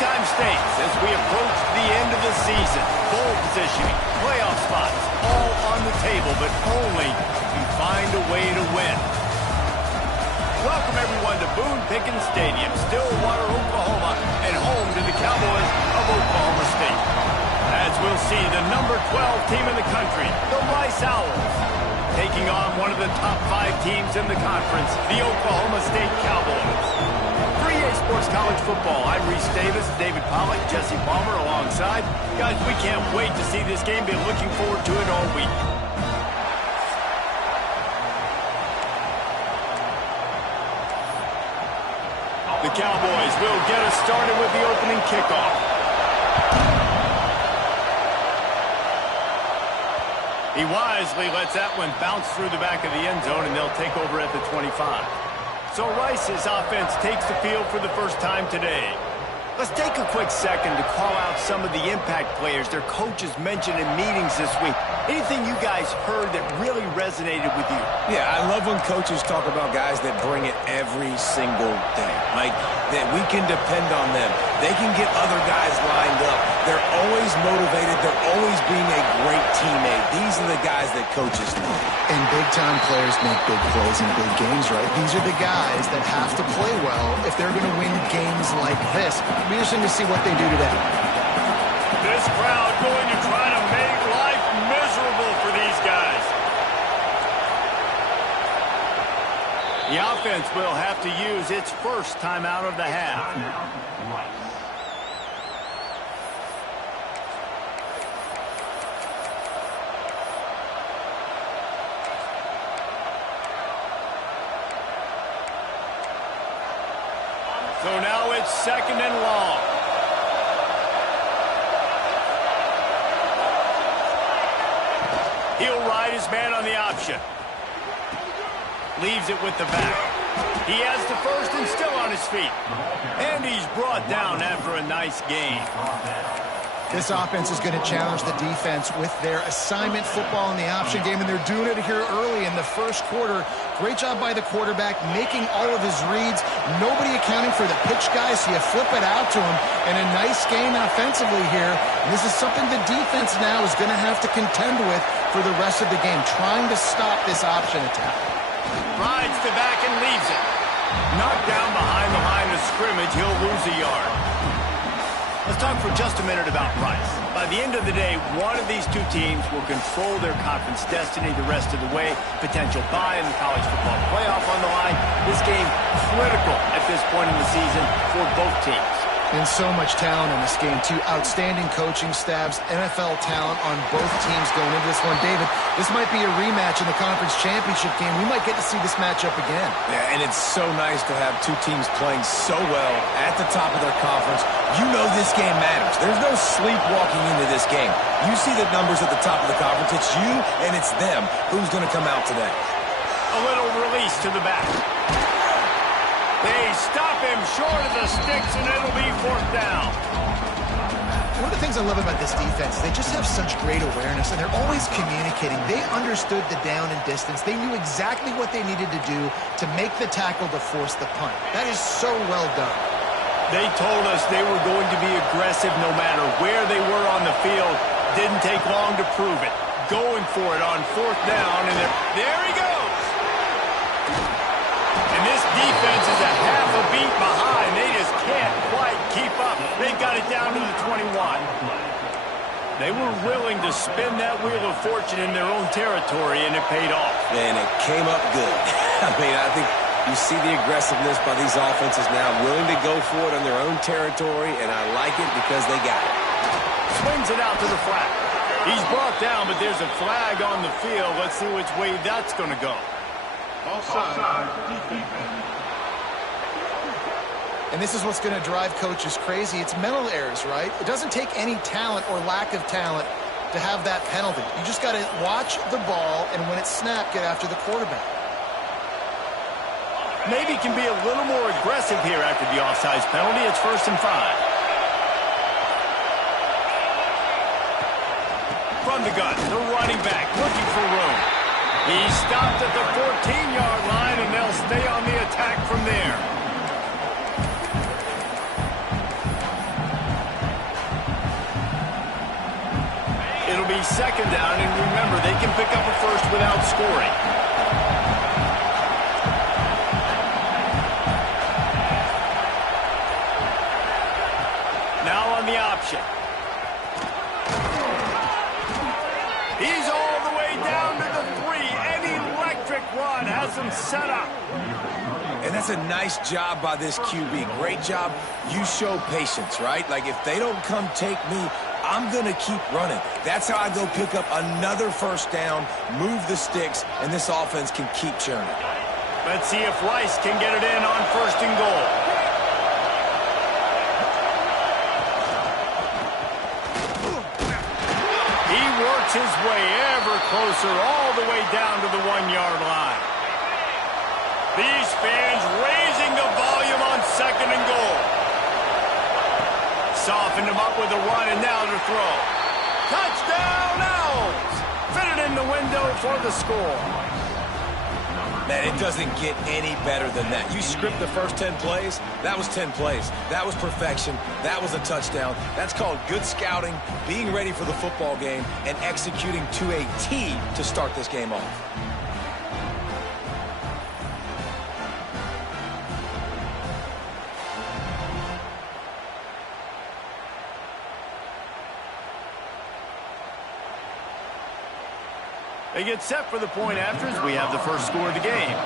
time stakes as we approach the end of the season. Bowl positioning, playoff spots, all on the table, but only if you find a way to win. Welcome, everyone, to Boone Pickens Stadium, Stillwater, Oklahoma, and home to the Cowboys of Oklahoma State. As we'll see, the number 12 team in the country, the Rice Owls, taking on one of the top 5 teams in the conference, the Oklahoma State Cowboys. For EA Sports College Football, I'm Reese Davis, David Pollack, Jesse Palmer alongside. Guys, we can't wait to see this game. Been looking forward to it all week. The Cowboys will get us started with the opening kickoff. He wisely lets that one bounce through the back of the end zone, and they'll take over at the 25. So Rice's offense takes the field for the first time today. Let's take a quick second to call out some of the impact players their coaches mentioned in meetings this week. Anything you guys heard that really resonated with you? Yeah, I love when coaches talk about guys that bring it every single day. Like, that we can depend on them. They can get other guys lined up. They're always motivated. They're always being a great teammate. These are the guys that coaches love. And big-time players make big plays in big games, right? These are the guys that have to play well if they're going to win games like this. Be interesting to see what they do today. This crowd going to try to make life miserable for these guys. The offense will have to use its first timeout of the half. So now it's second and long. He'll ride his man on the option. Leaves it with the back. He has the first and still on his feet. And he's brought down after a nice gain. This offense is going to challenge the defense with their assignment football in the option game, and they're doing it here early in the first quarter. Great job by the quarterback, making all of his reads. Nobody accounting for the pitch guys, so you flip it out to him, and a nice gain offensively here. And this is something the defense now is going to have to contend with for the rest of the game, trying to stop this option attack. Rides the back and leaves it. Knocked down behind the line of scrimmage, he'll lose a yard. Let's talk for just a minute about Rice. By the end of the day, one of these two teams will control their conference destiny the rest of the way. Potential bye in the college football playoff on the line. This game critical at this point in the season for both teams. And so much talent in this game, too. Outstanding coaching staffs, NFL talent on both teams going into this one. David, this might be a rematch in the conference championship game. We might get to see this matchup again. Yeah, and it's so nice to have two teams playing so well at the top of their conference. You know this game matters. There's no sleepwalking into this game. You see the numbers at the top of the conference. It's you and it's them. Who's going to come out today? A little release to the back. They stop him short of the sticks, and it'll be fourth down. One of the things I love about this defense is they just have such great awareness, and they're always communicating. They understood the down and distance. They knew exactly what they needed to do to make the tackle to force the punt. That is so well done. They told us they were going to be aggressive no matter where they were on the field. Didn't take long to prove it. Going for it on fourth down, and there he goes. And this defense is a half a beat behind. They just can't quite keep up. They got it down to the 21. They were willing to spin that wheel of fortune in their own territory, and it paid off. And it came up good. I mean, I think you see the aggressiveness by these offenses now, willing to go for it on their own territory, and I like it because they got it. Swings it out to the flat. He's brought down, but there's a flag on the field. Let's see which way that's going to go. And this is what's going to drive coaches crazy. It's mental errors, right? It doesn't take any talent or lack of talent to have that penalty. You just got to watch the ball, and when it's snapped, get after the quarterback. Maybe can be a little more aggressive here after the offsides penalty. It's 1st and 5. From the gun, the running back looking for room. He's stopped at the 14-yard line, and they'll stay on the attack from there. second down, and remember, they can pick up a first without scoring. Now on the option. He's all the way down to the 3. An electric run has him set up. And that's a nice job by this QB. Great job. You show patience, right? Like, if they don't come take me, I'm going to keep running. That's how I go pick up another first down, move the sticks, and this offense can keep churning. Let's see if Rice can get it in on first and goal. He works his way ever closer all the way down to the 1-yard line. These fans raising the volume on second and goal. Softened him up with a run, and now to throw. Touchdown, Owls! Fitted in the window for the score. Man, it doesn't get any better than that. You script the first 10 plays, that was 10 plays. That was perfection. That was a touchdown. That's called good scouting, being ready for the football game, and executing to a T to start this game off. They get set for the point after as we have the first score of the game.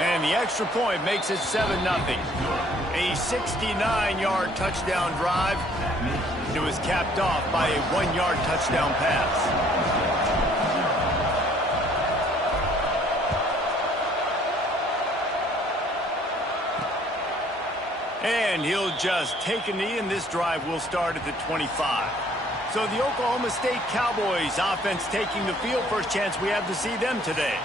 And the extra point makes it 7-0. A 69-yard touchdown drive. It was capped off by a 1-yard touchdown pass. And he'll just take a knee, and this drive will start at the 25. So the Oklahoma State Cowboys offense taking the field. First chance we have to see them today.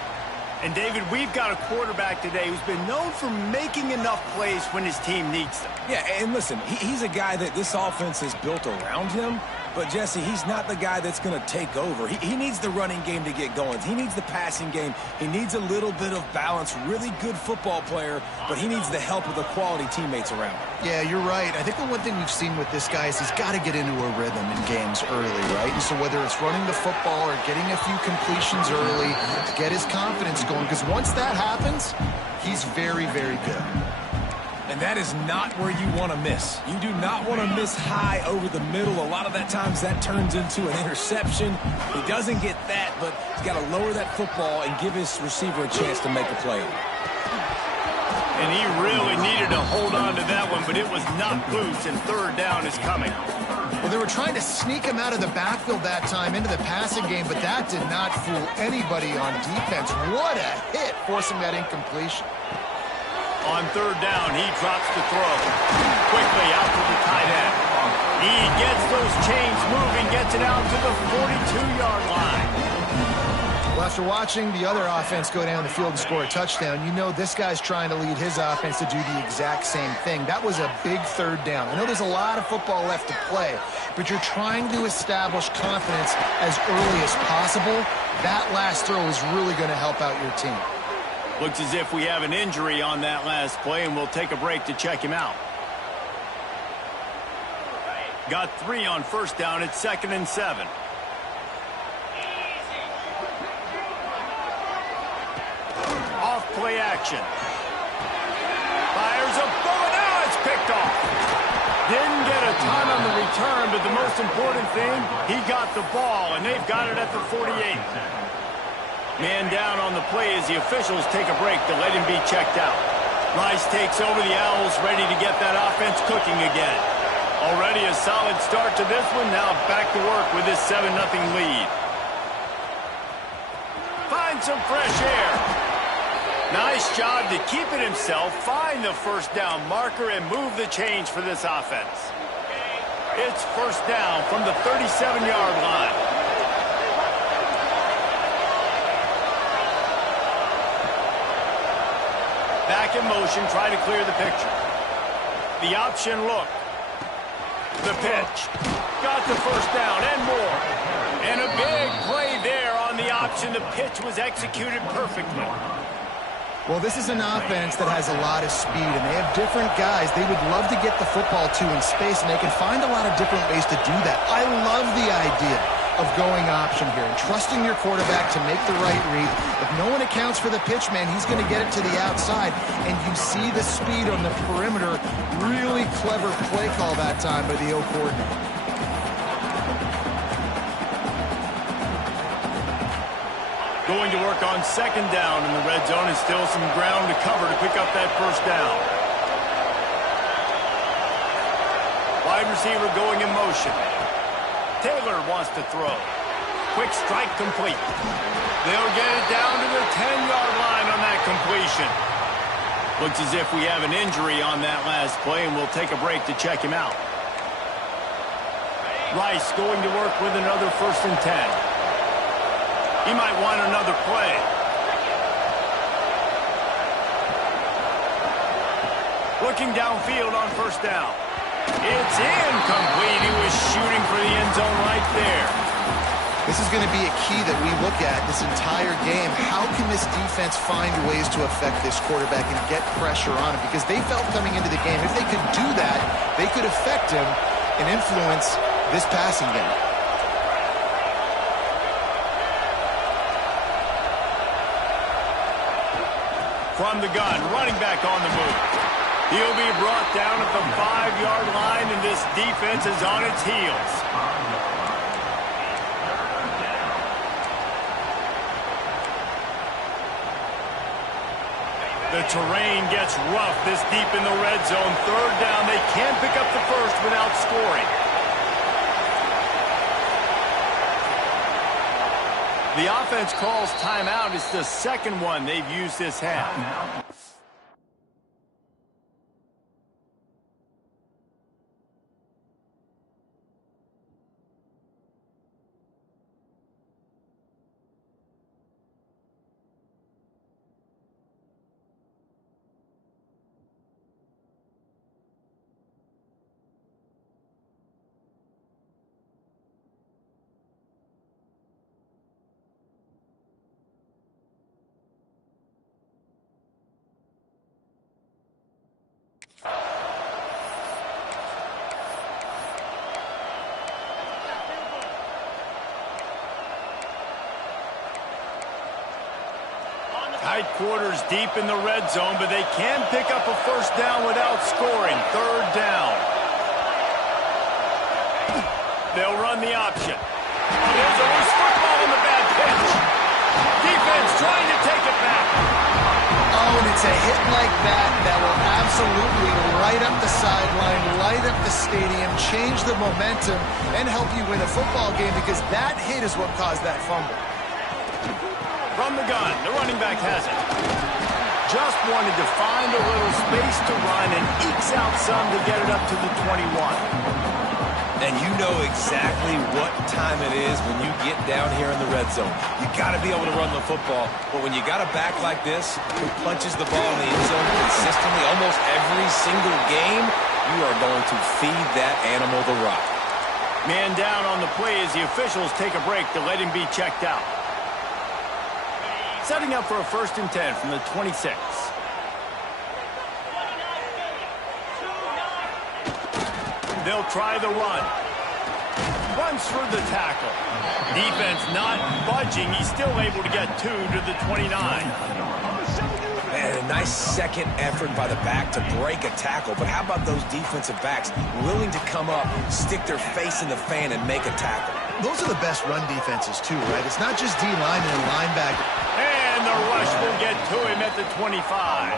And, David, we've got a quarterback today who's been known for making enough plays when his team needs them. Yeah, and listen, he's a guy that this offense is built around him. But, Jesse, he's not the guy that's going to take over. He needs the running game to get going. He needs the passing game. He needs a little bit of balance. Really good football player, but he needs the help of the quality teammates around him. Yeah, you're right. I think the one thing we've seen with this guy is he's got to get into a rhythm in games early, right? And so whether it's running the football or getting a few completions early to get his confidence going, because once that happens, he's very, very good. And that is not where you want to miss. You do not want to miss high over the middle. A lot of that times that turns into an interception. He doesn't get that, but he's got to lower that football and give his receiver a chance to make a play. And he really needed to hold on to that one, but it was not loose, and third down is coming. Well, they were trying to sneak him out of the backfield that time into the passing game, but that did not fool anybody on defense. What a hit, forcing that incompletion. On third down, he drops the throw. Quickly out to the tight end. He gets those chains moving, gets it out to the 42-yard line. Well, after watching the other offense go down the field and score a touchdown, you know this guy's trying to lead his offense to do the exact same thing. That was a big third down. I know there's a lot of football left to play, but you're trying to establish confidence as early as possible. That last throw is really going to help out your team. Looks as if we have an injury on that last play, and we'll take a break to check him out. Got 3 on first down at 2nd and 7. Off play action. Fires a bullet. Now it's picked off. Didn't get a ton on the return, but the most important thing, he got the ball, and they've got it at the 48. Man down on the play as the officials take a break to let him be checked out. Rice takes over the Owls, ready to get that offense cooking again. Already a solid start to this one. Now back to work with this 7-0 lead. Find some fresh air. Nice job to keep it himself, find the first down marker, and move the change for this offense. It's first down from the 37-yard line. Back in motion, try to clear the picture. The option look. The pitch. Got the first down and more. And a big play there on the option. The pitch was executed perfectly. Well, this is an offense that has a lot of speed, and they have different guys they would love to get the football to in space, and they can find a lot of different ways to do that. I love the idea of going option here and trusting your quarterback to make the right read. If no one accounts for the pitch, man, he's going to get it to the outside, and you see the speed on the perimeter. Really clever play call that time by the O coordinator. Going to work on second down in the red zone, and still some ground to cover to pick up that first down. Wide receiver going in motion. Taylor wants to throw. Quick strike complete. They'll get it down to the 10-yard line on that completion. Looks as if we have an injury on that last play, and we'll take a break to check him out. Rice going to work with another 1st and 10. He might want another play. Looking downfield on first down. It's incomplete. He was shooting for the end zone right there. This is going to be a key that we look at this entire game. How can this defense find ways to affect this quarterback and get pressure on him? Because they felt coming into the game, if they could do that, they could affect him and influence this passing game. From the gun, running back on the move. He'll be brought down at the 5-yard line, and this defense is on its heels. The terrain gets rough this deep in the red zone. 3rd down, they can't pick up the first without scoring. The offense calls timeout. It's the second one they've used this half. Tight quarters deep in the red zone, but they can pick up a first down without scoring. 3rd down. They'll run the option. There's a loose football on the bad pitch. Defense trying to take it back. Oh, and it's a hit like that that will absolutely light up the sideline, light up the stadium, change the momentum, and help you win a football game, because that hit is what caused that fumble. From the gun, the running back has it. Just wanted to find a little space to run and ekes out some to get it up to the 21. And you know exactly what time it is when you get down here in the red zone. You got to be able to run the football. But when you got a back like this who punches the ball in the end zone consistently almost every single game, you are going to feed that animal the rock. Man down on the play as the officials take a break to let him be checked out. Setting up for a 1st and 10 from the 26. They'll try the run. Runs through the tackle. Defense not budging. He's still able to get 2 to the 29. Man, a nice second effort by the back to break a tackle. But how about those defensive backs willing to come up, stick their face in the fan, and make a tackle? Those are the best run defenses, too, right? It's not just D-lineman and linebacker. And the rush will get to him at the 25.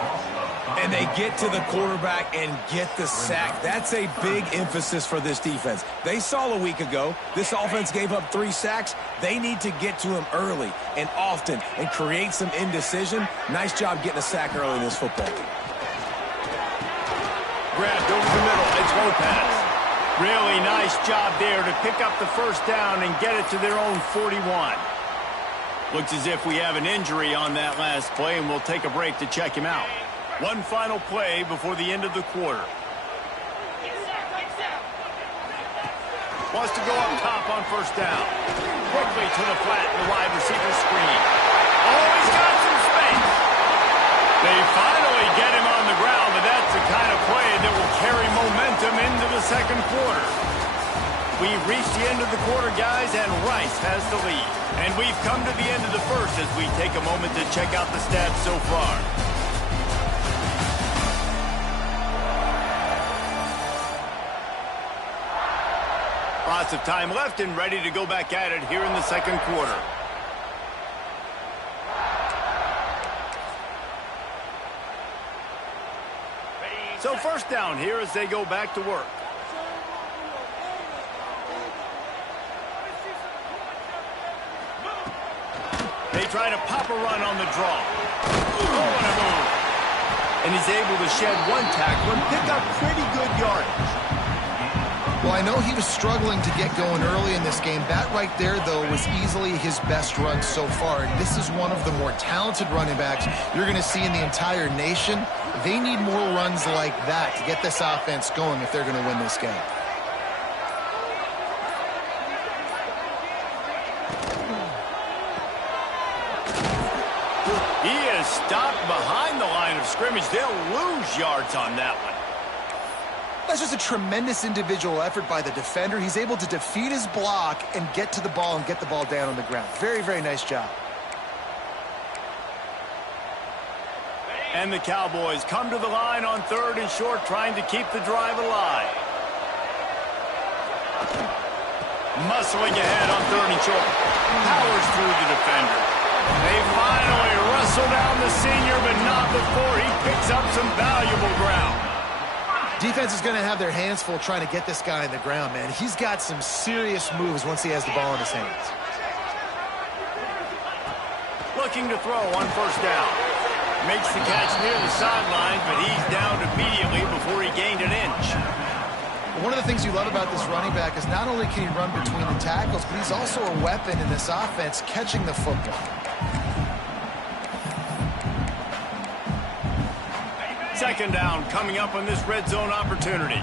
And they get to the quarterback and get the sack. That's a big emphasis for this defense. They saw a week ago, this offense gave up 3 sacks. They need to get to him early and often and create some indecision. Nice job getting a sack early in this football game. Grabbed over the middle. It's Lopez. Really nice job there to pick up the first down and get it to their own 41. Looks as if we have an injury on that last play, and we'll take a break to check him out. One final play before the end of the quarter. Wants to go up top on first down. Quickly to the flat in the wide receiver screen. Oh, he's got some space. into the second quarter. We've reached the end of the quarter, guys, and Rice has the lead. And we've come to the end of the first as we take a moment to check out the stats so far. Lots of time left and ready to go back at it here in the second quarter. So first down here as they go back to work. They try to pop a run on the draw. Oh, what a move. And he's able to shed one tackle and pick up pretty good yardage. Well, I know he was struggling to get going early in this game. That right there, though, was easily his best run so far. And this is one of the more talented running backs you're going to see in the entire nation. They need more runs like that to get this offense going if they're going to win this game. He is stopped behind the line of scrimmage. They'll lose yards on that one. That's just a tremendous individual effort by the defender. He's able to defeat his block and get to the ball and get the ball down on the ground. Very, very nice job. And the Cowboys come to the line on 3rd and short, trying to keep the drive alive. Muscling ahead on 3rd and short. Powers through the defender. They finally wrestle down the senior, but not before he picks up some valuable ground. Defense is going to have their hands full trying to get this guy on the ground, man. He's got some serious moves once he has the ball in his hands. Looking to throw on 1st down. Makes the catch near the sideline, but he's down immediately before he gained an inch. One of the things you love about this running back is not only can he run between the tackles, but he's also a weapon in this offense catching the football. Second down coming up on this red zone opportunity.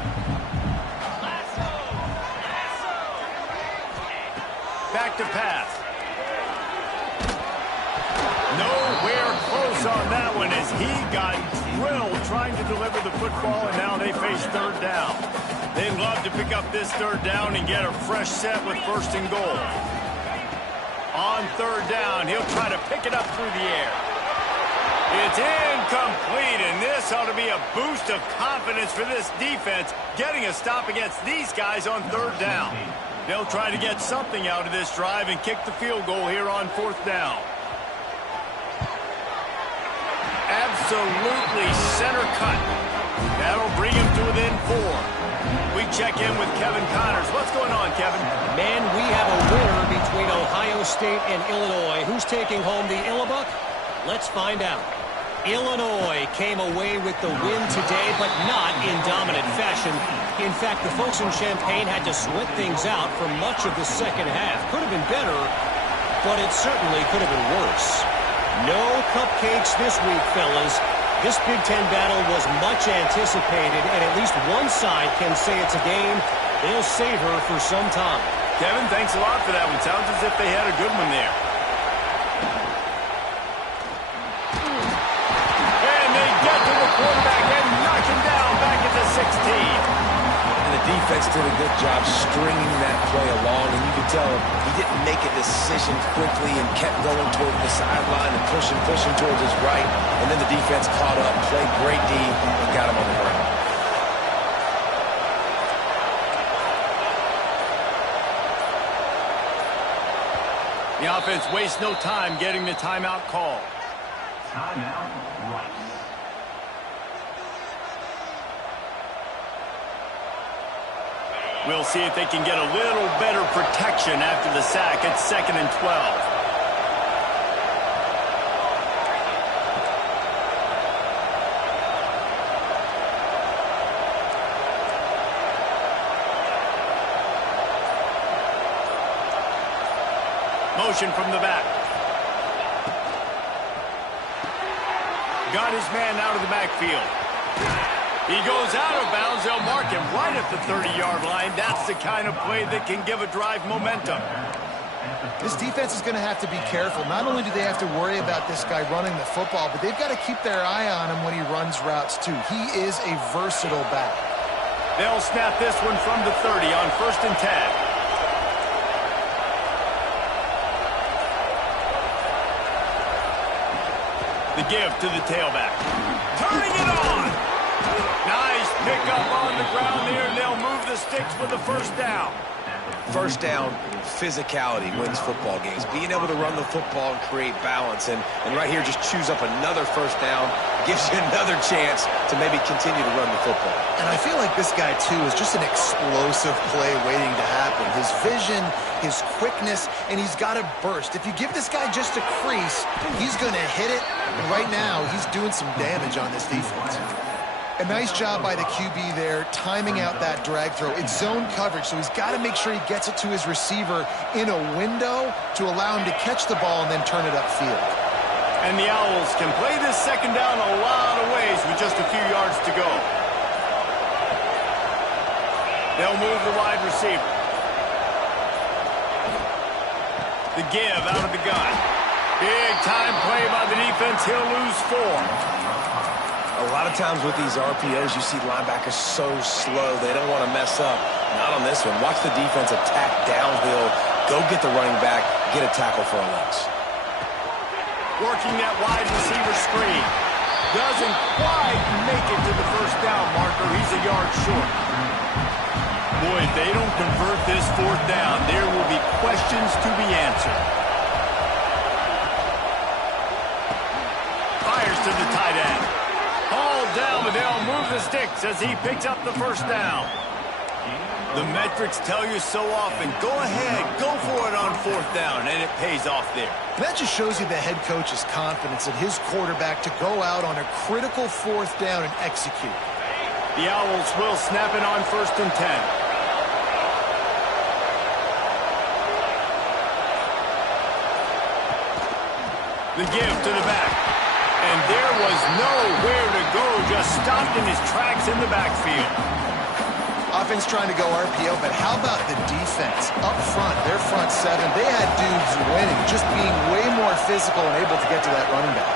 Back to pass. Nowhere close on that one as he got drilled trying to deliver the football, and now they face 3rd down. They'd love to pick up this 3rd down and get a fresh set with 1st and goal. On 3rd down, he'll try to pick it up through the air. It's incomplete, and this ought to be a boost of confidence for this defense, getting a stop against these guys on 3rd down. They'll try to get something out of this drive and kick the field goal here on 4th down. Absolutely center cut. That'll bring him to within 4. We check in with Kevin Connors. What's going on, Kevin? Man, we have a winner between Ohio State and Illinois. Who's taking home the Illibuck? Let's find out. Illinois came away with the win today, but not in dominant fashion. In fact, the folks in Champaign had to sweat things out for much of the second half. Could have been better, but it certainly could have been worse. No cupcakes this week, fellas. This Big Ten battle was much anticipated, and at least one side can say it's a game they'll savor for some time. Kevin, thanks a lot for that one. Sounds as if they had a good one there. Quarterback and knock him down back at the 16. And the defense did a good job stringing that play along, and you could tell he didn't make a decision quickly and kept going toward the sideline and pushing towards his right, and then the defense caught up, played great D, and got him on the ground. The offense wastes no time getting the timeout call. Timeout, Rice. We'll see if they can get a little better protection after the sack. It's 2nd and 12. Motion from the back. Got his man out of the backfield. He goes out of bounds. They'll mark him right at the 30-yard line. That's the kind of play that can give a drive momentum. This defense is going to have to be careful. Not only do they have to worry about this guy running the football, but they've got to keep their eye on him when he runs routes too. He is a versatile back. They'll snap this one from the 30 on 1st and 10. The give to the tailback. Turning it on! Nice pickup on the ground there, and they'll move the sticks for the 1st down. First down, physicality wins football games. Being able to run the football and create balance. And right here, just choose up another 1st down. Gives you another chance to maybe continue to run the football. And I feel like this guy, too, is just an explosive play waiting to happen. His vision, his quickness, and he's got a burst. If you give this guy just a crease, he's going to hit it. And right now, he's doing some damage on this defense. A nice job by the QB there, timing out that drag throw. It's zone coverage, so he's got to make sure he gets it to his receiver in a window to allow him to catch the ball and then turn it upfield. And the Owls can play this 2nd down a lot of ways with just a few yards to go. They'll move the wide receiver. The give out of the gun. Big time play by the defense. He'll lose 4. A lot of times with these RPOs, you see linebackers so slow, they don't want to mess up. Not on this one. Watch the defense attack downhill, go get the running back, get a tackle for a loss. Working that wide receiver screen. Doesn't quite make it to the 1st down marker. He's a yard short. Boy, if they don't convert this 4th down, there will be questions to be answered. Fires to the tight end. Hauled down, but they'll move the sticks as he picks up the 1st down. The metrics tell you so often, go ahead, go for it on 4th down, and it pays off there. That just shows you the head coach's confidence in his quarterback to go out on a critical 4th down and execute. The Owls will snap it on 1st and 10. The give to the back. And there was nowhere to go, just stopped in his tracks in the backfield. Offense trying to go RPO, but how about the defense? Up front, their front 7, they had dudes winning, just being way more physical and able to get to that running back.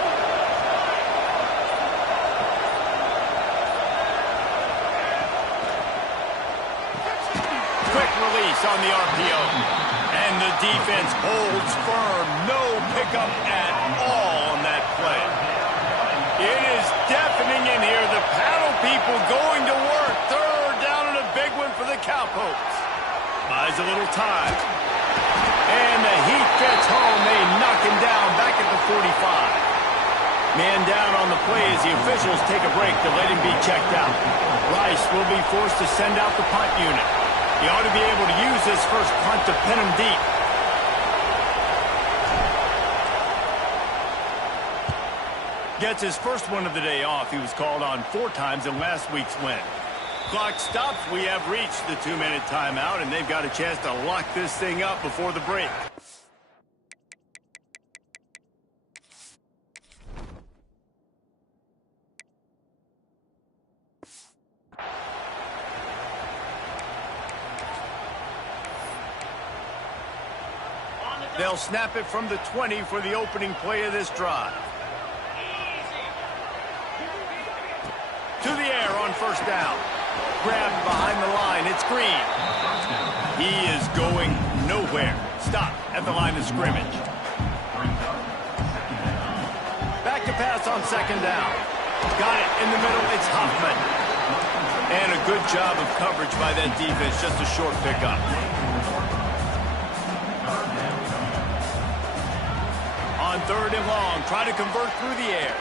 Quick release on the RPO. And the defense holds firm. No pickup at all on that play. It is deafening in here. The paddle people going to work. 3rd down and a big one for the Cowpokes. Buys a little time. And the heat gets home. They knock him down back at the 45. Man down on the play as the officials take a break to let him be checked out. Rice will be forced to send out the punt unit. He ought to be able to use this first punt to pin him deep. Gets his first one of the day off. He was called on 4 times in last week's win. Clock stops. We have reached the 2-minute timeout, and they've got a chance to lock this thing up before the break. They'll snap it from the 20 for the opening play of this drive. To the air on 1st down. Grabbed behind the line. It's Green. He is going nowhere. Stop at the line of scrimmage. Back to pass on 2nd down. Got it in the middle. It's Hoffman. And a good job of coverage by that defense. Just a short pickup. On 3rd and long, trying to convert through the air.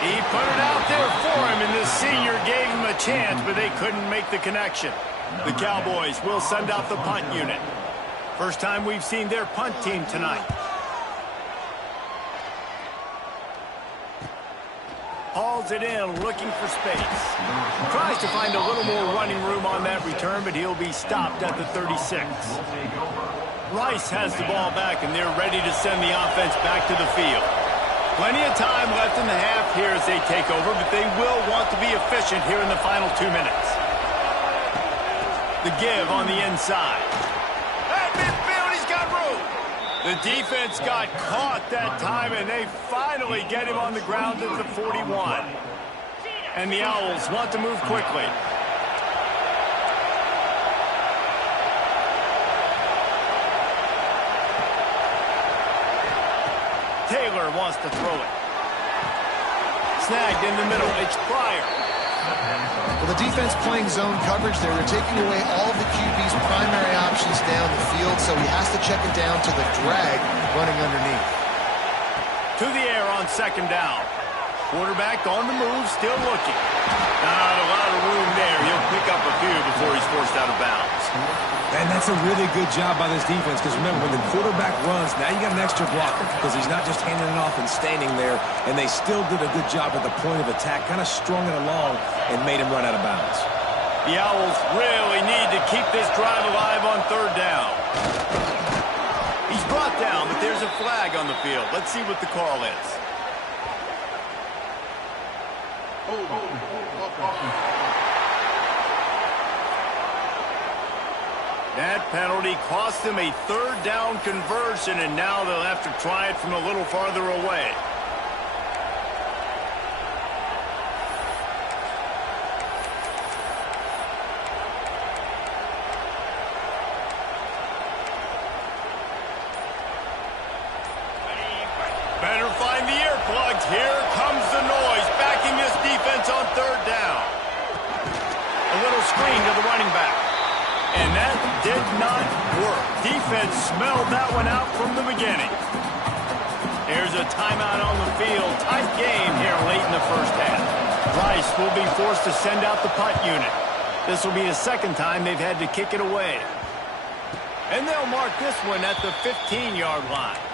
He put it out there for him, and the senior gave him a chance, but they couldn't make the connection. The Cowboys will send out the punt unit. First time we've seen their punt team tonight. Hauls it in, looking for space. Tries to find a little more running room on that return, but he'll be stopped at the 36. Rice has the ball back, and they're ready to send the offense back to the field. Plenty of time left in the half here as they take over, but they will want to be efficient here in the final 2 minutes. The give on the inside. At midfield, he's got room. The defense got caught that time, and they finally get him on the ground at the 41. And the Owls want to move quickly. Taylor wants to throw it. Snagged in the middle. It's Pryor. Well, the defense playing zone coverage there. They're taking away all of the QB's primary options down the field, so he has to check it down to the drag running underneath. To the air on second down. Quarterback on the move, still looking. Not a lot of room there. He'll pick up a few before he's forced out of bounds. And that's a really good job by this defense, because remember, when the quarterback runs, now you got an extra blocker, because he's not just handing it off and standing there, and they still did a good job at the point of attack, kind of strung it along and made him run out of bounds. The Owls really need to keep this drive alive on third down. He's brought down, but there's a flag on the field. Let's see what the call is. That penalty cost them a third down conversion, and now they'll have to try it from a little farther away. Better find the earplugs. Here comes the noise, backing this defense on third down. A little screen to the running back. And that did not work. Defense smelled that one out from the beginning. There's a timeout on the field. Tight game here late in the first half. Rice will be forced to send out the punt unit. This will be the second time they've had to kick it away. And they'll mark this one at the 15-yard line.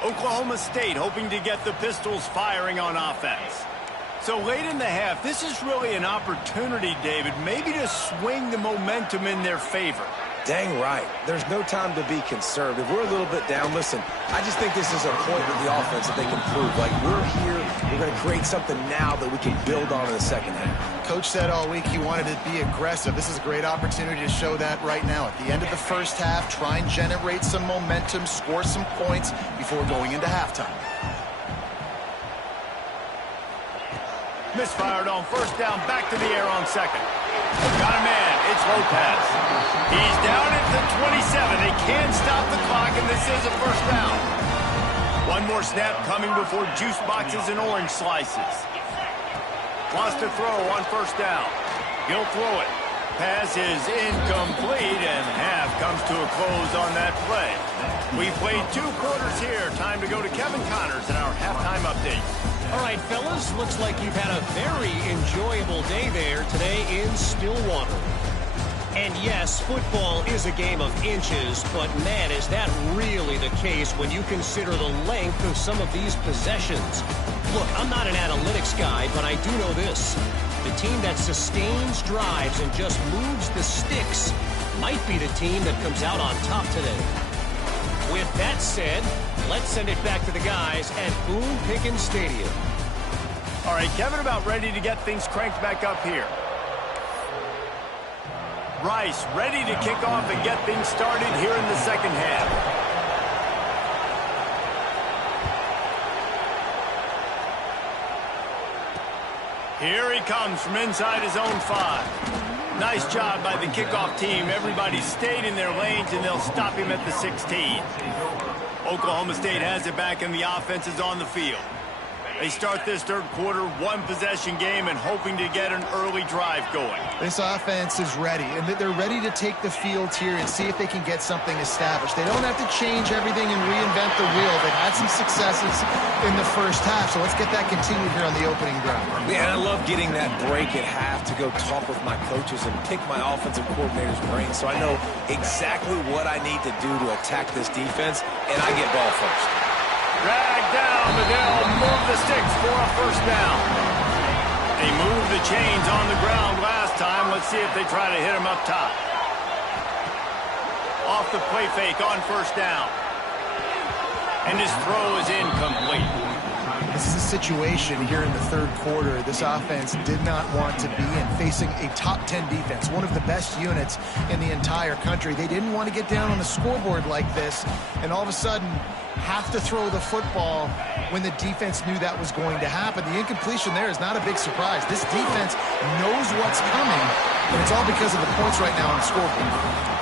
Oklahoma State hoping to get the Pistols firing on offense. So late in the half, this is really an opportunity, David, maybe to swing the momentum in their favor. Dang right. There's no time to be conservative. We're a little bit down. Listen, I just think this is a point with the offense that they can prove. Like, we're here, we're going to create something now that we can build on in the second half. Coach said all week he wanted to be aggressive. This is a great opportunity to show that right now. At the end of the first half, try and generate some momentum, score some points before going into halftime. Misfired on first down, back to the air on second. Got a man, it's Lopez. He's down at the 27. They can't stop the clock, and this is a first down. One more snap coming before juice boxes and orange slices. Wants to throw on first down. He'll throw it. Pass is incomplete, and half comes to a close on that play. We played 2 quarters here. Time to go to Kevin Connors in our halftime update. All right, fellas, looks like you've had a very enjoyable day there today in Stillwater. And yes, football is a game of inches, but man, is that really the case when you consider the length of some of these possessions. Look, I'm not an analytics guy, but I do know this. The team that sustains drives and just moves the sticks might be the team that comes out on top today. With that said, let's send it back to the guys at Boone Pickens Stadium. All right, Kevin about ready to get things cranked back up here. Rice ready to kick off and get things started here in the second half. Here he comes from inside his own 5. Nice job by the kickoff team. Everybody stayed in their lanes, and they'll stop him at the 16. Oklahoma State has it back, and the offense is on the field. They start this third quarter, 1-possession game, and hoping to get an early drive going. This offense is ready, and they're ready to take the field here and see if they can get something established. They don't have to change everything and reinvent the wheel. They've had some successes in the first half, so let's get that continued here on the opening drive. Yeah, and I love getting that break at half to go talk with my coaches and pick my offensive coordinator's brain, so I know exactly what I need to do to attack this defense, and I get ball first. Dragged down, but they'll move the sticks for a first down. They moved the chains on the ground last time. Let's see if they try to hit him up top. Off the play fake on first down. And his throw is incomplete. This is a situation here in the third quarter this offense did not want to be in, facing a top 10 defense, one of the best units in the entire country. They didn't want to get down on the scoreboard like this and all of a sudden have to throw the football when the defense knew that was going to happen. The incompletion there is not a big surprise. This defense knows what's coming, and it's all because of the points right now on the scoreboard.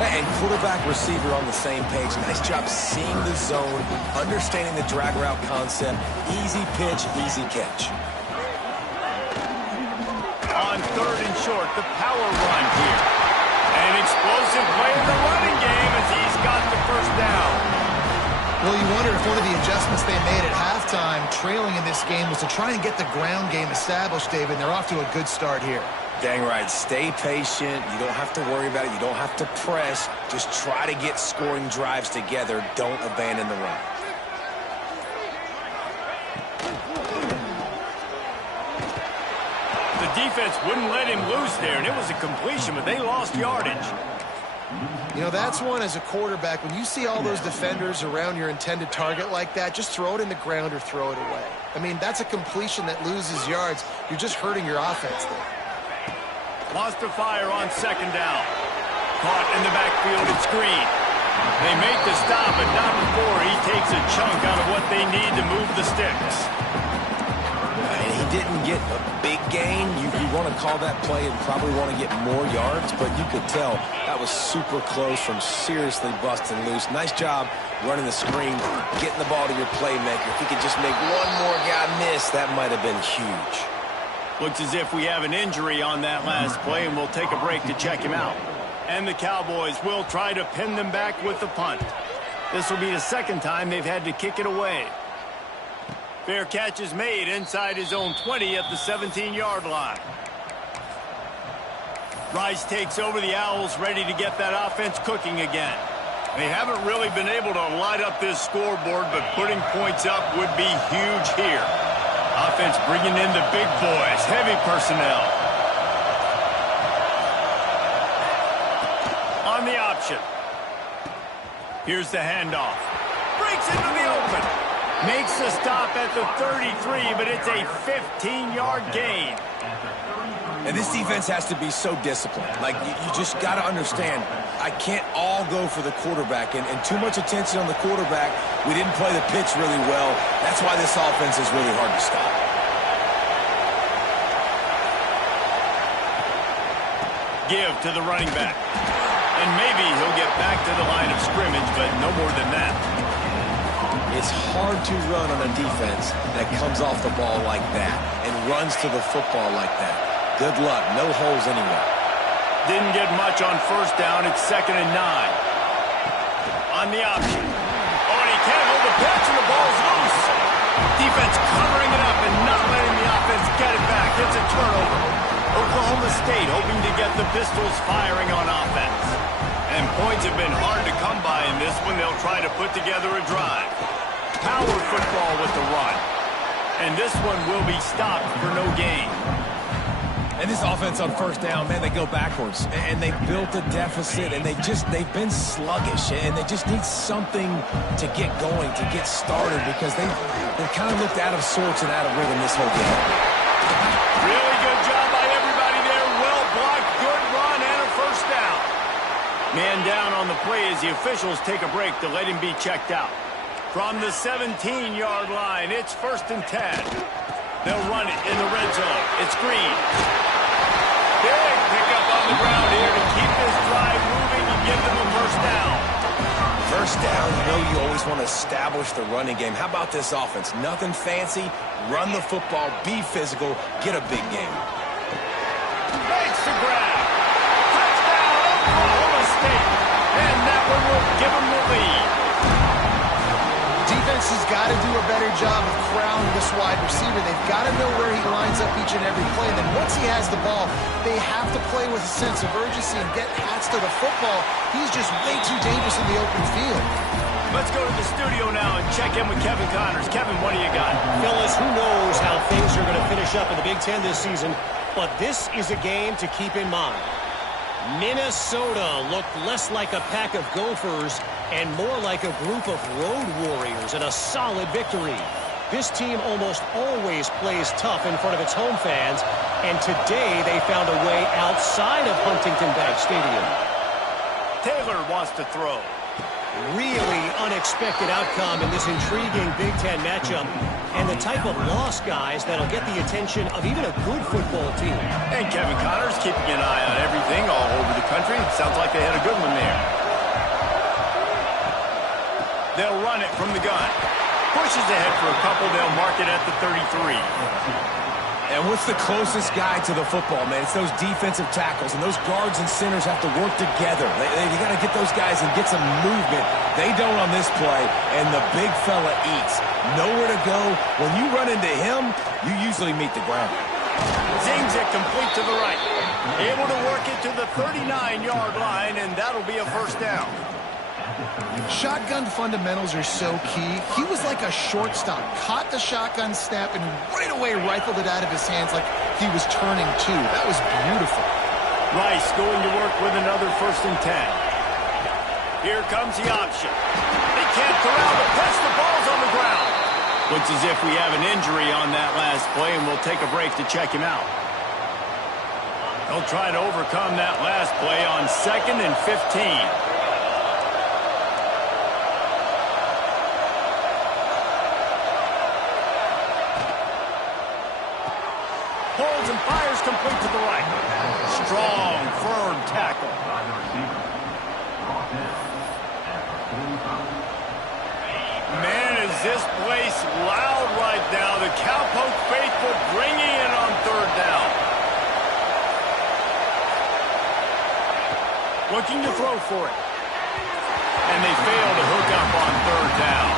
And quarterback, receiver on the same page. Nice job seeing the zone, understanding the drag route concept. Easy pitch, easy catch. On third and short, the power run here. An explosive play in the running game as he's got the first down. Well, you wonder if one of the adjustments they made at halftime, trailing in this game, was to try and get the ground game established, David. They're off to a good start here. Dang right. Stay patient. You don't have to worry about it. You don't have to press. Just try to get scoring drives together. Don't abandon the run. The defense wouldn't let him loose there, and it was a completion, but they lost yardage. You know, that's one as a quarterback. When you see all those defenders around your intended target like that, just throw it in the ground or throw it away. I mean, that's a completion that loses yards. You're just hurting your offense there. Lost to fire on second down. Caught in the backfield at screen. They make the stop, but not before he takes a chunk out of what they need to move the sticks. And he didn't get a big gain. You want to call that play and probably want to get more yards, but you could tell that was super close from seriously busting loose. Nice job running the screen, getting the ball to your playmaker. If he could just make one more guy miss, that might have been huge. Looks as if we have an injury on that last play, and we'll take a break to check him out. And the Cowboys will try to pin them back with the punt. This will be the second time they've had to kick it away. Fair catch is made inside his own 20 at the 17-yard line. Rice takes over. The Owls ready to get that offense cooking again. They haven't really been able to light up this scoreboard, but putting points up would be huge here. Offense bringing in the big boys, heavy personnel. On the option. Here's the handoff. Breaks into the open. Makes the stop at the 33, but it's a 15-yard gain. And this defense has to be so disciplined. Like, you just got to understand, I can't all go for the quarterback. And too much attention on the quarterback. We didn't play the pitch really well. That's why this offense is really hard to stop. Give to the running back. And maybe he'll get back to the line of scrimmage, but no more than that. It's hard to run on a defense that comes off the ball like that and runs to the football like that. Good luck. No holes anywhere. Didn't get much on first down. It's 2nd and 9. On the option. Oh, and he can't hold the pitch, and the ball's loose. Defense covering it up and not letting the offense get it back. It's a turnover. Oklahoma State hoping to get the Pistols firing on offense. And points have been hard to come by in this one. They'll try to put together a drive. Power football with the run. And this one will be stopped for no gain. And this offense on first down, man, they go backwards. And they built a deficit, and they've been sluggish. And they just need something to get going, to get started, because they kind of looked out of sorts and out of rhythm this whole game. Really good job by everybody there. Well blocked, good run, and a first down. Man down on the play as the officials take a break to let him be checked out. From the 17-yard line, it's 1st and 10. They'll run it in the red zone. It's Green. Big pickup on the ground here to keep this drive moving and give them a first down. First down, you know you always want to establish the running game. How about this offense? Nothing fancy. Run the football, be physical, get a big game. Makes the grab. Touchdown, Oklahoma State. And that one will give them the lead. Defense has got to do a better job of crowding this wide receiver. They've got to know where he lines up each and every play. And then once he has the ball, they have to play with a sense of urgency and get hats to the football. He's just way too dangerous in the open field. Let's go to the studio now and check in with Kevin Connors. Kevin, what do you got? Fellas, who knows how things are going to finish up in the Big Ten this season, but this is a game to keep in mind. Minnesota looked less like a pack of Gophers and more like a group of road warriors in a solid victory. This team almost always plays tough in front of its home fans, and today they found a way outside of Huntington Bank Stadium. Taylor wants to throw. Really unexpected outcome in this intriguing Big Ten matchup, and the type of loss, guys, that'll get the attention of even a good football team. And Kevin Connor's keeping an eye on everything all over the country. Sounds like they had a good one there. They'll run it from the gun. Pushes ahead for a couple. They'll mark it at the 33. And what's the closest guy to the football, man? It's those defensive tackles, and those guards and centers have to work together. They got to get those guys and get some movement. They don't on this play, and the big fella eats. Nowhere to go. When you run into him, you usually meet the ground. Zings it complete to the right. Able to work it to the 39-yard line, and that'll be a first down. Shotgun fundamentals are so key. He was like a shortstop. Caught the shotgun snap and right away rifled it out of his hands like he was turning two. That was beautiful. Rice going to work with another 1st and 10. Here comes the option. They can't corral the press. The ball's on the ground. Looks as if we have an injury on that last play, and we'll take a break to check him out. They'll try to overcome that last play on 2nd and 15. Holds and fires complete to the right. Strong, firm tackle. Man, is this place loud right now. The Cowpoke faithful bringing it on 3rd down. Looking to throw for it. And they fail to hook up on 3rd down.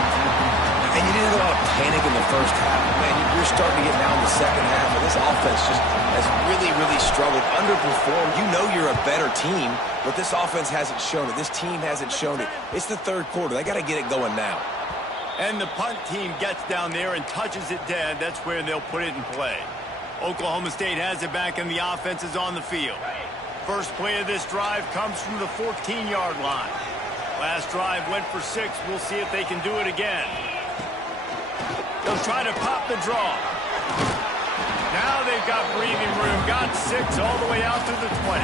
And you didn't have a lot of panic in the first half. Man, you're starting to get down in the second half, and this offense just has really struggled, underperformed. You know you're a better team, but this offense hasn't shown it. This team hasn't shown it. It's the 3rd quarter. They got to get it going now. And the punt team gets down there and touches it dead. That's where they'll put it in play. Oklahoma State has it back, and the offense is on the field. First play of this drive comes from the 14-yard line. Last drive went for 6. We'll see if they can do it again. They'll try to pop the draw. Now they've got breathing room. Got 6 all the way out to the 20.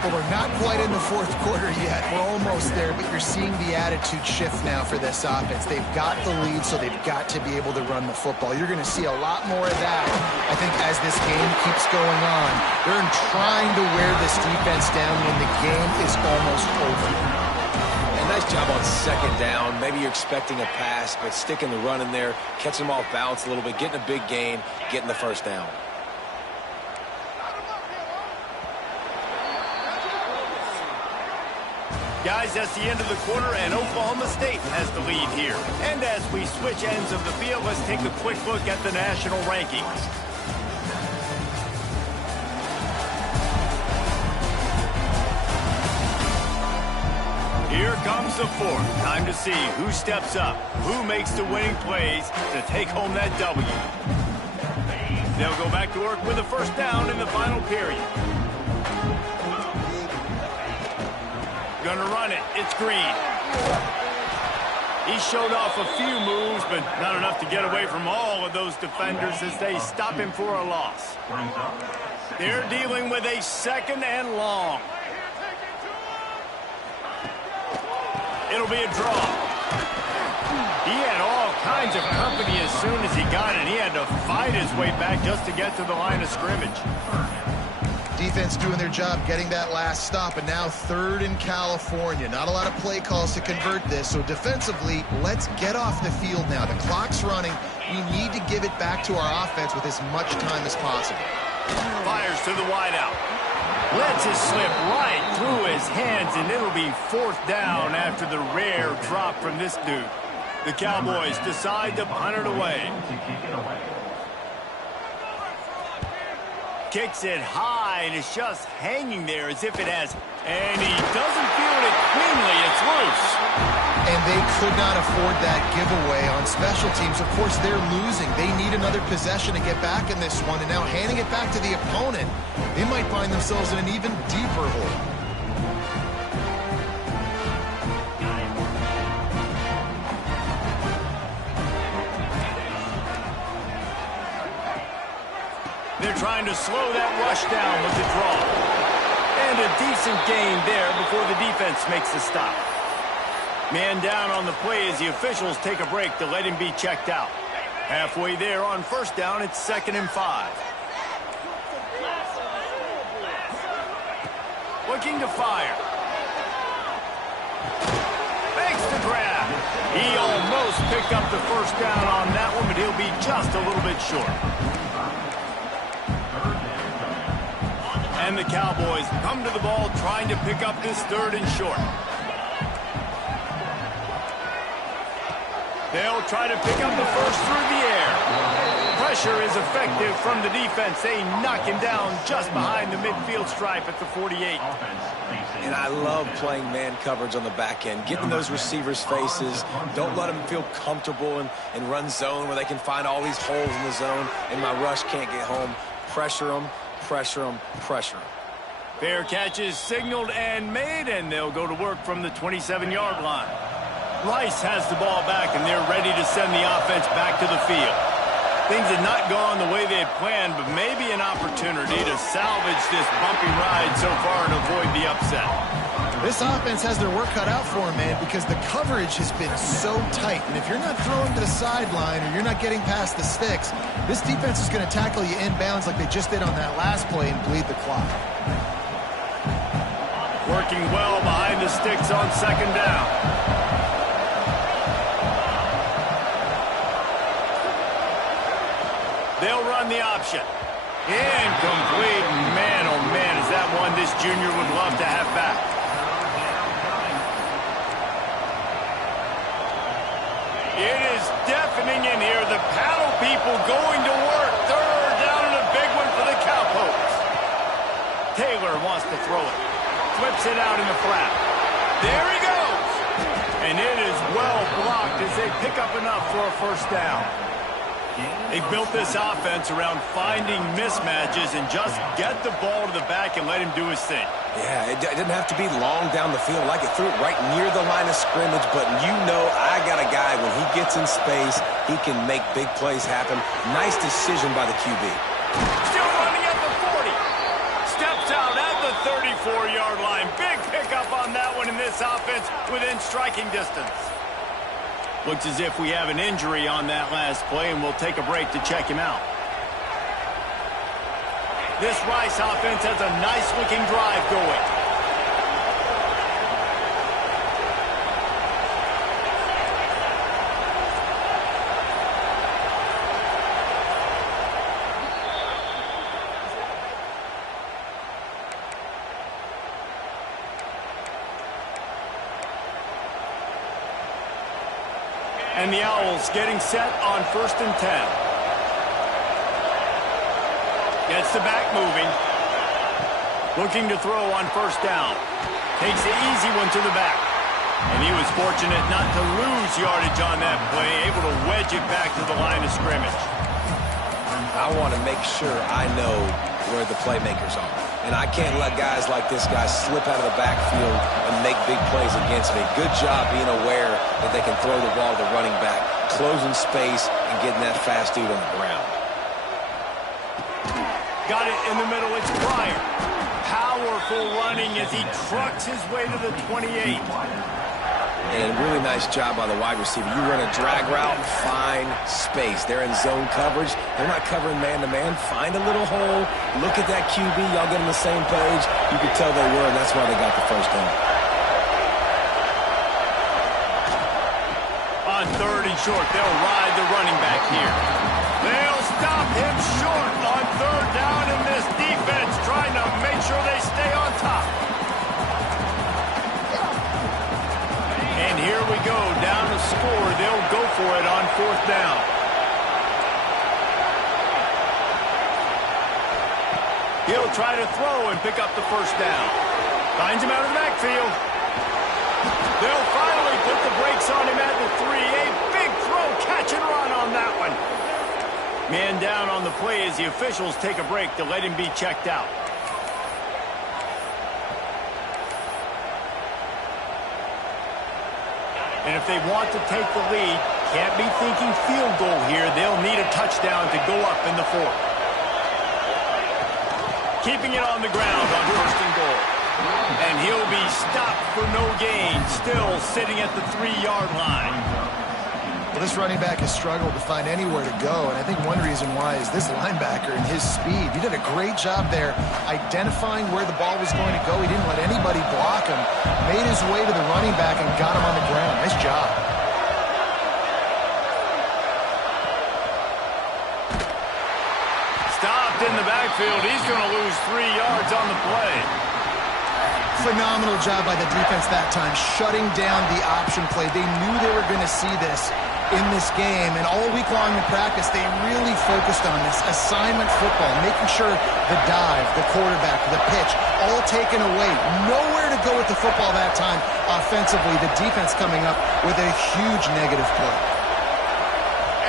Well, we're not quite in the 4th quarter yet. We're almost there, but you're seeing the attitude shift now for this offense. They've got the lead, so they've got to be able to run the football. You're going to see a lot more of that, I think, as this game keeps going on. They're trying to wear this defense down when the game is almost over. Nice job on 2nd down. Maybe you're expecting a pass, but sticking the run in there, catching them off balance a little bit, getting a big gain, getting the 1st down. Guys, that's the end of the quarter, and Oklahoma State has the lead here. And as we switch ends of the field, let's take a quick look at the national rankings. Here comes the 4th. Time to see who steps up, who makes the winning plays to take home that W. They'll go back to work with a 1st down in the final period. Gonna run it. It's Green. He showed off a few moves, but not enough to get away from all of those defenders as they stop him for a loss. They're dealing with a 2nd and long. It'll be a draw. He had all kinds of company as soon as he got it. He had to fight his way back just to get to the line of scrimmage. Defense doing their job getting that last stop, and now 3rd in California. Not a lot of play calls to convert this, so defensively, let's get off the field now. The clock's running. We need to give it back to our offense with as much time as possible. Fires to the wideout. Lets it slip right through his hands, and it'll be 4th down after the rare drop from this dude. The Cowboys decide to punt it away. Kicks it high, and it's just hanging there as if it has. And he doesn't field it cleanly. It's loose. And they could not afford that giveaway on special teams. Of course, they're losing. They need another possession to get back in this one. And now handing it back to the opponent, they might find themselves in an even deeper hole. they're trying to slow that rush down with the draw. And a decent gain there before the defense makes the stop. Man down on the play as the officials take a break to let him be checked out. Halfway there on first down, it's 2nd and 5. Looking to fire. Makes the grab. He almost picked up the first down on that one, but he'll be just a little bit short. And the Cowboys come to the ball trying to pick up this 3rd and short. They'll try to pick up the first through the air. Pressure is effective from the defense. They knock him down just behind the midfield stripe at the 48. And I love playing man coverage on the back end, getting those receivers' faces. Don't let them feel comfortable and run zone where they can find all these holes in the zone and my rush can't get home. Pressure them, pressure them, pressure them. Fair catch is signaled and made, and they'll go to work from the 27-yard line. Rice has the ball back, and they're ready to send the offense back to the field. Things had not gone the way they had planned, but maybe an opportunity to salvage this bumpy ride so far and avoid the upset. This offense has their work cut out for them, man, because the coverage has been so tight. And if you're not throwing to the sideline or you're not getting past the sticks, this defense is going to tackle you inbounds like they just did on that last play and bleed the clock. Working well behind the sticks on 2nd down. They'll run the option. Incomplete. Man, oh man, is that one this junior would love to have back. It is deafening in here. The paddle people going to work. 3rd down and a big one for the Cowpokes. Taylor wants to throw it. Flips it out in the flat. There he goes. And it is well blocked as they pick up enough for a first down. They built this offense around finding mismatches and just get the ball to the back and let him do his thing. Yeah, it didn't have to be long down the field. Like it threw it right near the line of scrimmage, but you know I got a guy, when he gets in space, he can make big plays happen. Nice decision by the QB. Still running at the 40. Steps out at the 34-yard line. Big pickup on that one in this offense within striking distance. Looks as if we have an injury on that last play, and we'll take a break to check him out. This Rice offense has a nice-looking drive going. And the Owls getting set on 1st and 10. Gets the back moving. Looking to throw on first down. Takes the easy one to the back. And he was fortunate not to lose yardage on that play, able to wedge it back to the line of scrimmage. I want to make sure I know where the playmakers are. And I can't let guys like this guy slip out of the backfield and make big plays against me. Good job being aware that they can throw the ball to the running back, closing space, and getting that fast dude on the ground. Got it in the middle. It's Bryant. Powerful running as he trucks his way to the 28. And really nice job by the wide receiver. You run a drag route, find space. They're in zone coverage. They're not covering man-to-man. Find a little hole. Look at that QB. Y'all get on the same page. You could tell they were, and that's why they got the first down. On 3rd and short, they'll ride the running back here. They'll stop him short on 3rd down, and this defense trying to make sure they stay on top. And here we go, down to score. They'll go for it on 4th down. He'll try to throw and pick up the first down. Finds him out of the backfield. They'll finally put the brakes on him at the 3. A big throw, catch and run on that one. Man down on the play as the officials take a break to let him be checked out. And if they want to take the lead, can't be thinking field goal here. They'll need a touchdown to go up in the 4th. keeping it on the ground on 1st and goal. And he'll be stopped for no gain, still sitting at the 3-yard line. Well, this running back has struggled to find anywhere to go, and I think one reason why is this linebacker and his speed. He did a great job there identifying where the ball was going to go. He didn't let anybody block him, made his way to the running back and got him on the ground. Nice job. Stopped in the backfield. He's going to lose 3 yards on the play. Phenomenal job by the defense that time, shutting down the option play. They knew they were going to see this in this game, and all week long in practice, they really focused on this assignment football, making sure the dive, the quarterback, the pitch, all taken away. Nowhere to go with the football that time offensively. The defense coming up with a huge negative play.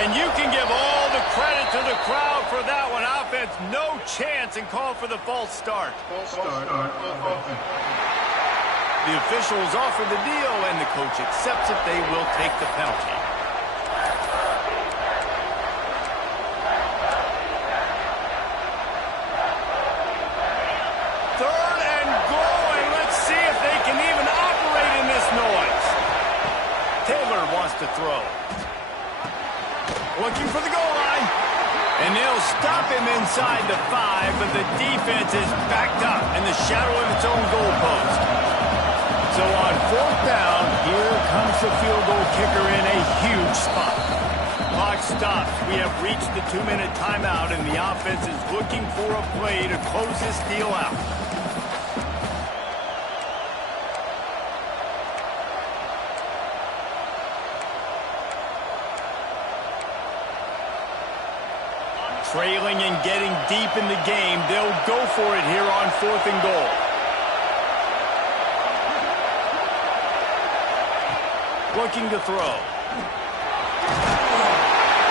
And you can give all the credit to the crowd for that one. Offense, no chance, and call for the false start. The officials offer the deal, and the coach accepts it. They will take the penalty. Third and goal, and let's see if they can even operate in this noise. Taylor wants to throw. Looking for the goal line. And they'll stop him inside the 5, but the defense is backed up in the shadow of its own goalpost. So on 4th down, here comes the field goal kicker in a huge spot. Clock stops. We have reached the 2-minute timeout, and the offense is looking for a play to close this deal out. Trailing and getting deep in the game. They'll go for it here on 4th and goal. Looking to throw.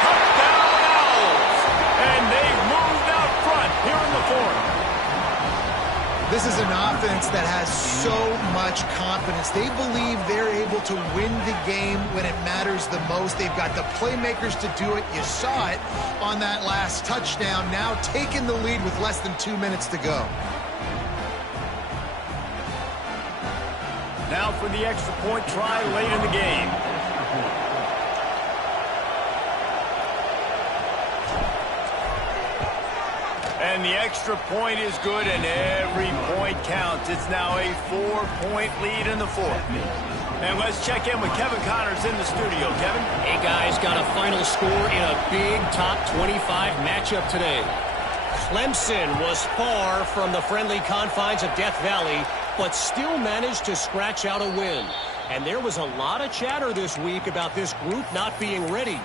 Touchdown Owls! And they've moved out front here in the 4th. This is an offense that has so much confidence. They believe they're able to win the game when it matters the most. They've got the playmakers to do it. You saw it on that last touchdown. Now taking the lead with less than 2 minutes to go. Now for the extra point try late in the game. And the extra point is good, and every point counts. It's now a 4-point lead in the 4th. And let's check in with Kevin Connors in the studio. Kevin? Hey, guys, got a final score in a big top 25 matchup today. Clemson was far from the friendly confines of Death Valley, but still managed to scratch out a win. And there was a lot of chatter this week about this group not being ready.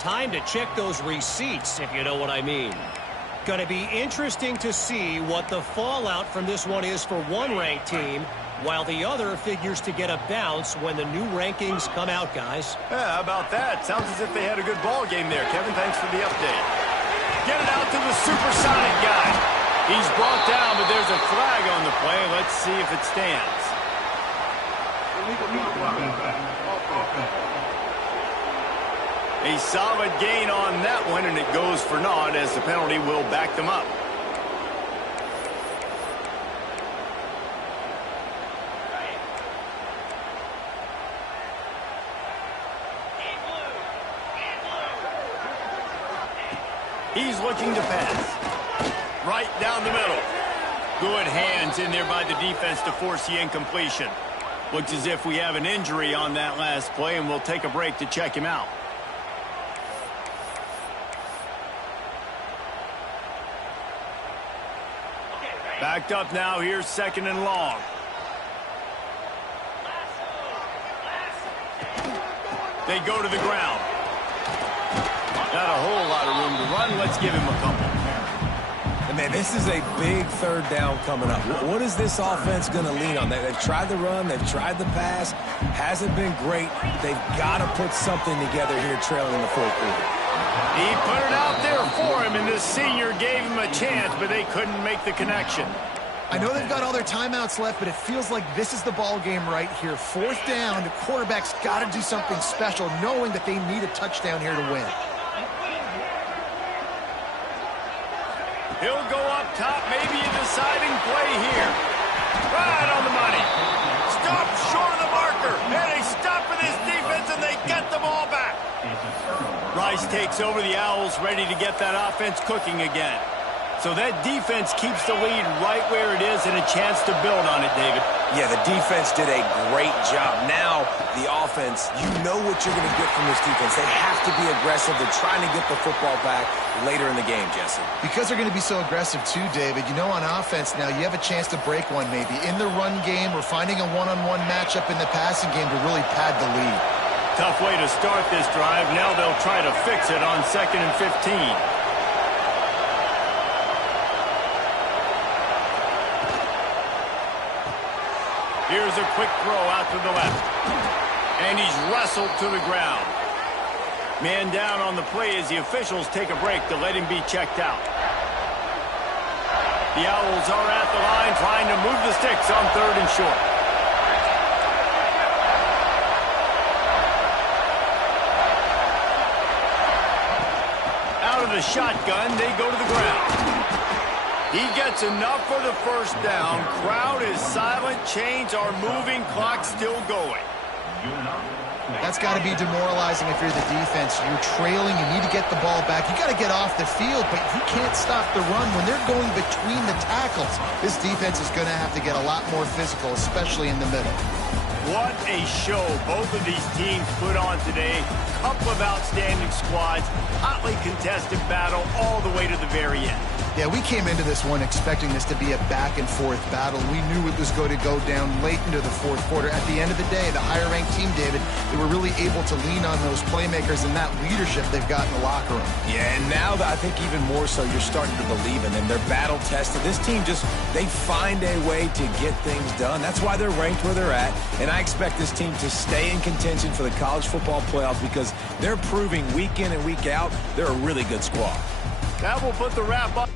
Time to check those receipts, if you know what I mean. Going to be interesting to see what the fallout from this one is for one ranked team, while the other figures to get a bounce when the new rankings come out, guys. Yeah, how about that? Sounds as if they had a good ball game there. Kevin, thanks for the update. Get it out to the supersonic guy. He's brought down, but there's a flag on the play. Let's see if it stands. A solid gain on that one, and it goes for naught as the penalty will back them up. He's looking to pass. Right down the middle. Good hands in there by the defense to force the incompletion. Looks as if we have an injury on that last play, and we'll take a break to check him out. Backed up now, here's 2nd and long. They go to the ground. Not a whole lot of room to run. Let's give him a couple. And man, this is a big 3rd down coming up. What is this offense going to lean on? They've tried the run, they've tried the pass. Hasn't been great. They've got to put something together here trailing in the 4th quarter. He put it out there for him, and this senior gave him a chance, but they couldn't make the connection. I know they've got all their timeouts left, but it feels like this is the ball game right here. 4th down, the quarterback's got to do something special, knowing that they need a touchdown here to win. He'll go up top, maybe a deciding play here. Right on the money. Stop short of the marker. And they stop for this defense, and they get the ball back. Rice takes over. The Owls ready to get that offense cooking again. So that defense keeps the lead right where it is and a chance to build on it, David. Yeah, the defense did a great job. Now, the offense, you know what you're going to get from this defense. They have to be aggressive. They're trying to get the football back later in the game, Jesse. Because they're going to be so aggressive too, David, you know on offense now you have a chance to break one maybe in the run game or finding a one-on-one matchup in the passing game to really pad the lead. Tough way to start this drive. Now they'll try to fix it on 2nd and 15. Here's a quick throw out to the left. And he's wrestled to the ground. Man down on the play as the officials take a break to let him be checked out. The Owls are at the line trying to move the sticks on 3rd and short. Out of the shotgun, they go to the ground. He gets enough for the first down. Crowd is silent. Chains are moving. Clock still going. That's got to be demoralizing if you're the defense. You're trailing. You need to get the ball back. You got to get off the field, but you can't stop the run. When they're going between the tackles, this defense is going to have to get a lot more physical, especially in the middle. What a show both of these teams put on today. Couple of outstanding squads. Hotly contested battle all the way to the very end. Yeah, we came into this one expecting this to be a back-and-forth battle. We knew it was going to go down late into the 4th quarter. At the end of the day, the higher-ranked team, David, they were really able to lean on those playmakers and that leadership they've got in the locker room. Yeah, and now I think even more so, you're starting to believe in them. They're battle-tested. This team they find a way to get things done. That's why they're ranked where they're at. And I expect this team to stay in contention for the college football playoffs because they're proving week in and week out they're a really good squad. That will put the wrap up.